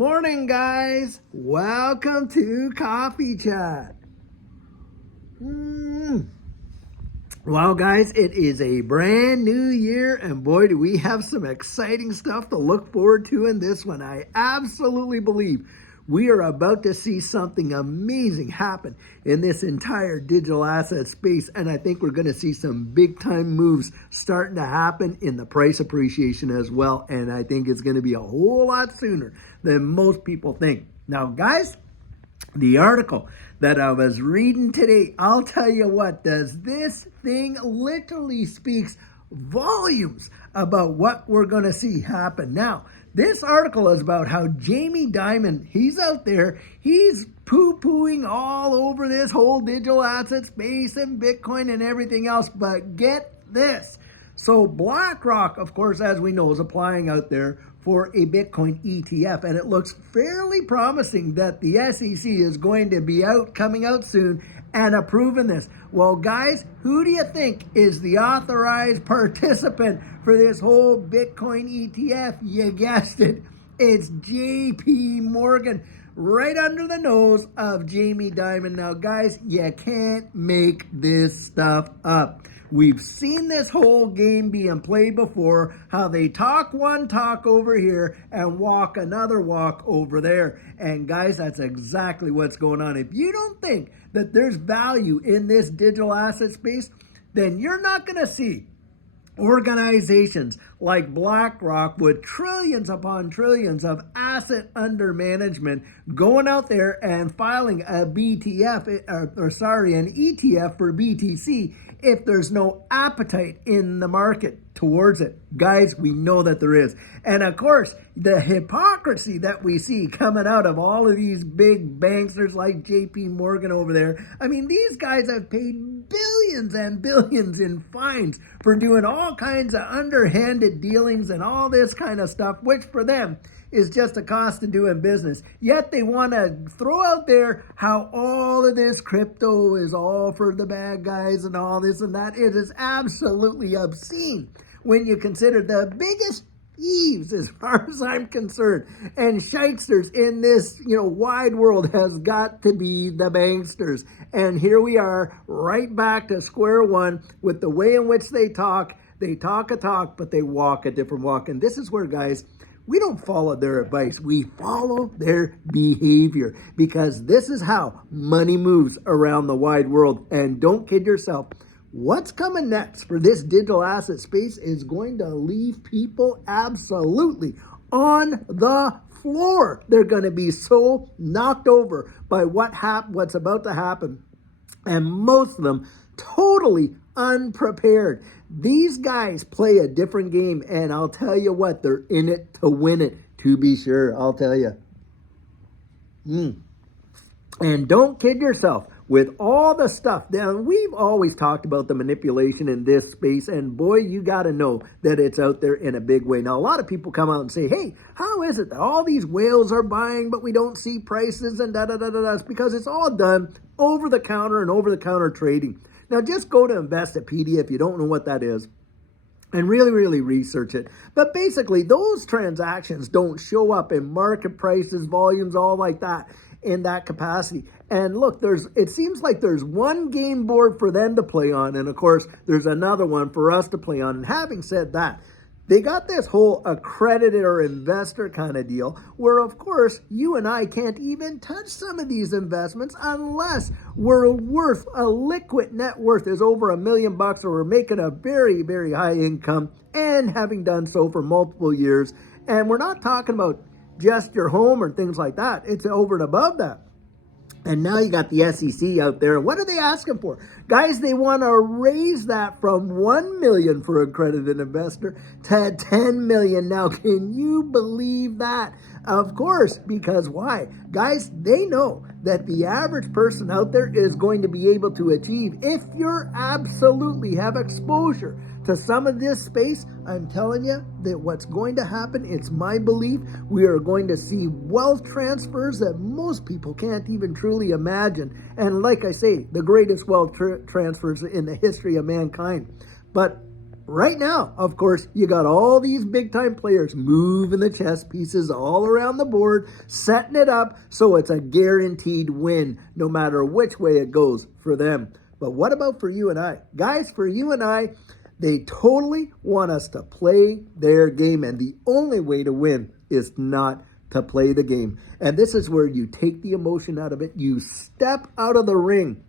Morning, guys. Welcome to Coffee Chat. Well, guys, it is a brand new year, and boy, do we have some exciting stuff to look forward to in this one. I absolutely believe we are about to see something amazing happen in this entire digital asset space, and I think we're going to see some big-time moves starting to happen in the price appreciation as well, and I think it's going to be a whole lot sooner than most people think. Now, guys, the article that I was reading today, I'll tell you what, this thing literally speaks volumes about what we're going to see happen. Now, this article is about how Jamie Dimon, he's out there, he's poo-pooing all over this whole digital asset space and Bitcoin and everything else, but get this. So BlackRock, of course, as we know, is applying out there for a Bitcoin ETF, and it looks fairly promising that the SEC is going to be coming out soon and approving this. Well, guys, who do you think is the authorized participant for this whole Bitcoin ETF? You guessed it. It's JP Morgan, right under the nose of Jamie Dimon. Now, guys, you can't make this stuff up. We've seen this whole game being played before, how they talk one talk over here and walk another walk over there. And guys, that's exactly what's going on. If you don't think that there's value in this digital asset space, then you're not going to see organizations like BlackRock with trillions upon trillions of asset under management going out there and filing a an ETF for BTC if there's no appetite in the market towards it. Guys, we know that there is. And of course, the hypocrisy that we see coming out of all of these big banksters like JP Morgan over there. I mean, these guys have paid billions and billions in fines for doing all kinds of underhanded dealings and all this kind of stuff, which for them is just a cost of doing business. Yet they want to throw out there how all of this crypto is all for the bad guys and all this and that. It is absolutely obscene when you consider the biggest thieves, as far as I'm concerned, and shysters in this wide world has got to be the banksters. And here we are right back to square one with the way in which they talk. They talk a talk, but they walk a different walk. And this is where, guys, we don't follow their advice. We follow their behavior, because this is how money moves around the wide world. And don't kid yourself. What's coming next for this digital asset space is going to leave people absolutely on the floor. They're going to be so knocked over by what's about to happen. And most of them totally unprepared. These guys play a different game, and I'll tell you what, they're in it to win it, to be sure, I'll tell you. And don't kid yourself with all the stuff. Now, we've always talked about the manipulation in this space, and boy, you got to know that it's out there in a big way. Now, a lot of people come out and say, hey, how is it that all these whales are buying, but we don't see prices and da-da-da-da-da? It's because it's all done over-the-counter and over-the-counter trading. Now, just go to Investopedia if you don't know what that is, and really, really research it. But basically, those transactions don't show up in market prices, volumes, all like that, in that capacity. And look, it seems like there's one game board for them to play on, and of course, there's another one for us to play on. And having said that, they got this whole accredited or investor kind of deal where, of course, you and I can't even touch some of these investments unless we're worth, a liquid net worth is over $1 million, or we're making a very, very high income and having done so for multiple years. And we're not talking about just your home or things like that. It's over and above that. And now you got the SEC out there. What are they asking for? Guys, they want to raise that from $1 million for accredited investor to $10 million. Now, can you believe that? Of course, because why? Guys, they know that the average person out there is going to be able to achieve, if you absolutely have exposure to some of this space, I'm telling you that what's going to happen, it's my belief, we are going to see wealth transfers that most people can't even truly imagine. And like I say, the greatest wealth transfers in the history of mankind. But right now, of course, you got all these big time players moving the chess pieces all around the board, setting it up so it's a guaranteed win no matter which way it goes for them. But what about for you and I? Guys, for you and I, they totally want us to play their game, and the only way to win is not to play the game. And this is where you take the emotion out of it, you step out of the ring,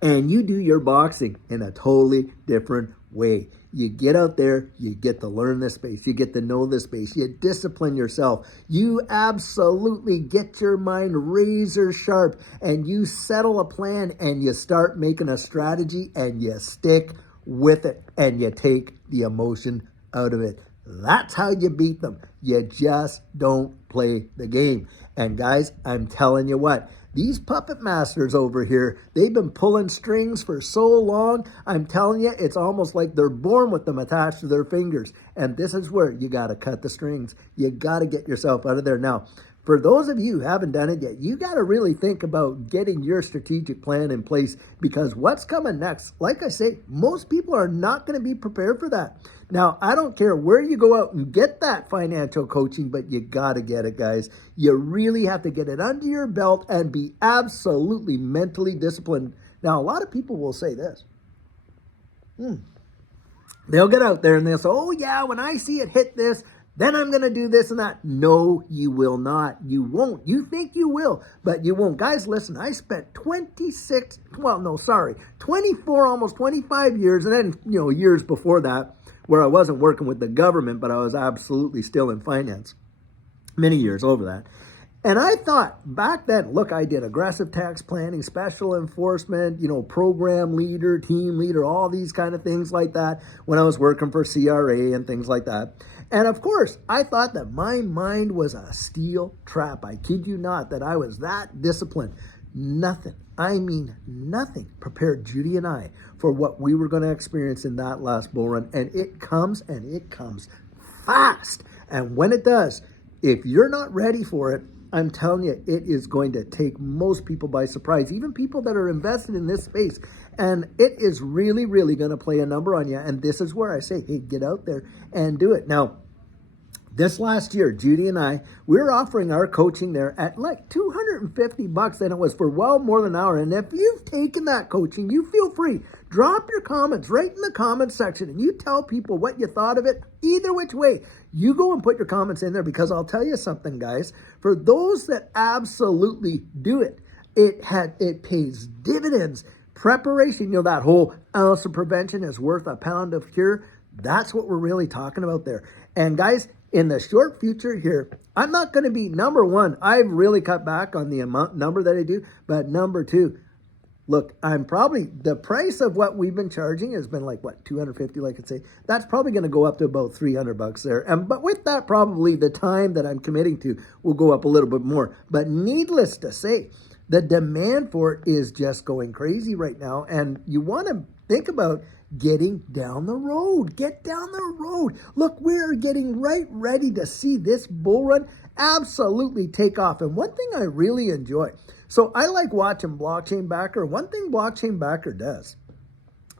and you do your boxing in a totally different way. You get out there, you get to learn this space, you get to know this space, you discipline yourself, you absolutely get your mind razor sharp, and you settle a plan, and you start making a strategy, and you stick with it, and you take the emotion out of it. That's how you beat them. You just don't play the game. And guys, I'm telling you what, these puppet masters over here, they've been pulling strings for so long, I'm telling you, it's almost like they're born with them attached to their fingers. And this is where you got to cut the strings. You got to get yourself out of there. Now, for those of you who haven't done it yet, you got to really think about getting your strategic plan in place, because what's coming next, like I say, most people are not going to be prepared for that. Now, I don't care where you go out and get that financial coaching, but you got to get it, guys. You really have to get it under your belt and be absolutely mentally disciplined. Now, a lot of people will say this. They'll get out there and they'll say, oh yeah, when I see it hit this, then I'm going to do this and that. No, you will not. You won't. You think you will, but you won't. Guys, listen, I spent 24, almost 25 years, and then, years before that, where I wasn't working with the government, but I was absolutely still in finance. Many years over that. And I thought back then, look, I did aggressive tax planning, special enforcement, program leader, team leader, all these kind of things like that when I was working for CRA and things like that. And of course, I thought that my mind was a steel trap. I kid you not, that I was that disciplined. Nothing, I mean nothing, prepared Judy and I for what we were going to experience in that last bull run. And it comes fast. And when it does, if you're not ready for it, I'm telling you, it is going to take most people by surprise, even people that are invested in this space. And it is really, really going to play a number on you. And this is where I say, hey, get out there and do it. Now, this last year, Judy and I, we were offering our coaching there at like $250, and it was for well more than an hour. And if you've taken that coaching, you feel free. Drop your comments right in the comments section, and you tell people what you thought of it. Either which way, you go and put your comments in there, because I'll tell you something, guys. For those that absolutely do it, it pays dividends. Preparation, that whole ounce of prevention is worth a pound of cure. That's what we're really talking about there. And guys, in the short future here, I'm not going to be, number one, I've really cut back on the number that I do. But number two, look, I'm probably, the price of what we've been charging has been like, what, $250, like I say. That's probably going to go up to about $300 there. But with that, probably the time that I'm committing to will go up a little bit more. But needless to say, the demand for it is just going crazy right now. And you want to think about getting down the road. Get down the road. Look, we're getting right ready to see this bull run absolutely take off. And one thing I really enjoy, so I like watching Blockchain Backer. One thing Blockchain Backer does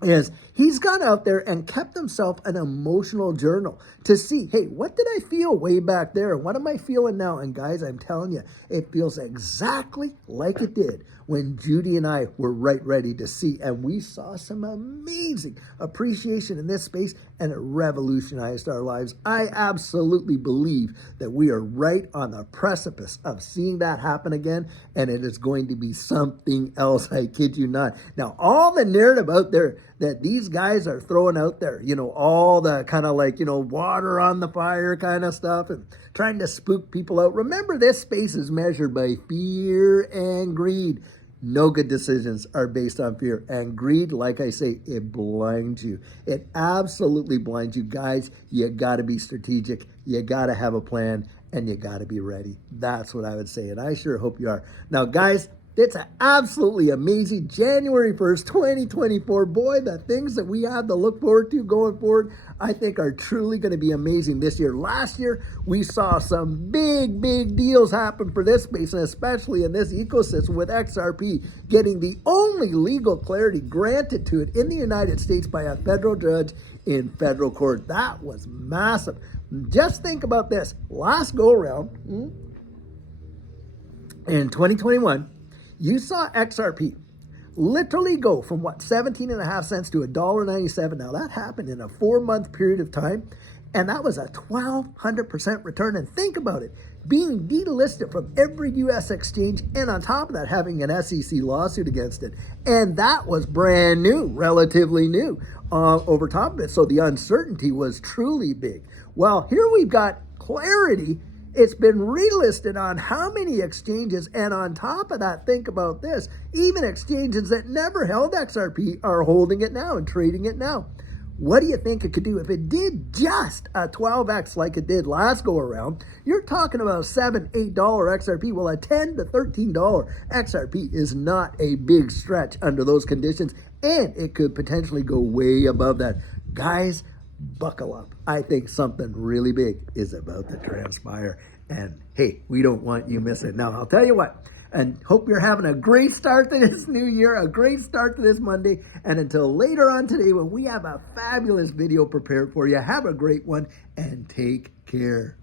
is he's gone out there and kept himself an emotional journal to see, hey, what did I feel way back there? And what am I feeling now? And guys, I'm telling you, it feels exactly like it did when Judy and I were right ready to see. And we saw some amazing appreciation in this space, and it revolutionized our lives. I absolutely believe that we are right on the precipice of seeing that happen again, and it is going to be something else. I kid you not. Now, all the narrative out there that these guys are throwing out there, all the kind of like, water on the fire kind of stuff and trying to spook people out. Remember, this space is measured by fear and greed. No good decisions are based on fear. And greed, like I say, it blinds you. It absolutely blinds you. Guys, you got to be strategic. You got to have a plan, and you got to be ready. That's what I would say, and I sure hope you are. Now, guys, it's an absolutely amazing January 1st, 2024. Boy, the things that we have to look forward to going forward, I think are truly going to be amazing this year. Last year, we saw some big deals happen for this space, and especially in this ecosystem with XRP getting the only legal clarity granted to it in the United States by a federal judge in federal court. That was massive. Just think about this. Last go around in 2021, you saw XRP literally go from 17.5 cents to $1.97. Now that happened in a 4-month period of time, and that was a 1,200% return. And think about it, being delisted from every U.S. exchange, and on top of that, having an SEC lawsuit against it. And that was brand new, relatively new, over top of it. So the uncertainty was truly big. Well, here we've got clarity. It's been relisted on how many exchanges, and on top of that, think about this, even exchanges that never held XRP are holding it now and trading it now. What do you think it could do? If it did just a 12x like it did last go around, you're talking about $7, $8 XRP. Well, a $10 to $13 XRP is not a big stretch under those conditions, and it could potentially go way above that. Guys, buckle up. I think something really big is about to transpire. And hey, we don't want you missing. Now, I'll tell you what, and hope you're having a great start to this new year, a great start to this Monday. And until later on today, when we have a fabulous video prepared for you, have a great one and take care.